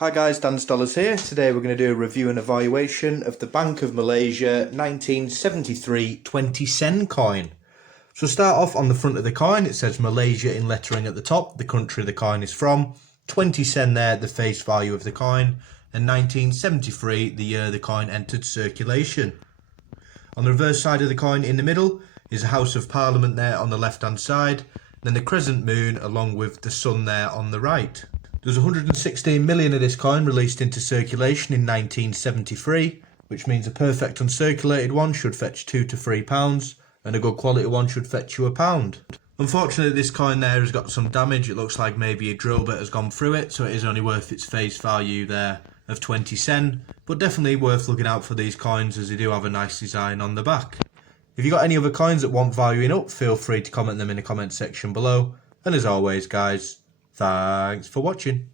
Hi guys, Dan Dollars here. Today we're going to do a review and evaluation of the Bank of Malaysia 1973 20 sen coin. So start off on the front of the coin, it says Malaysia in lettering at the top, the country the coin is from, 20 sen there, the face value of the coin, and 1973, the year the coin entered circulation. On the reverse side of the coin in the middle is a House of Parliament there on the left hand side, then the crescent moon along with the sun there on the right. There's 116 million of this coin released into circulation in 1973, which means a perfect uncirculated one should fetch £2 to £3, and a good quality one should fetch you £1. Unfortunately, this coin there has got some damage. It looks like maybe a drill bit has gone through it, so it is only worth its face value there of 20 sen, but definitely worth looking out for these coins as they do have a nice design on the back. If you've got any other coins that want valuing up, feel free to comment them in the comment section below, and as always guys, thanks for watching.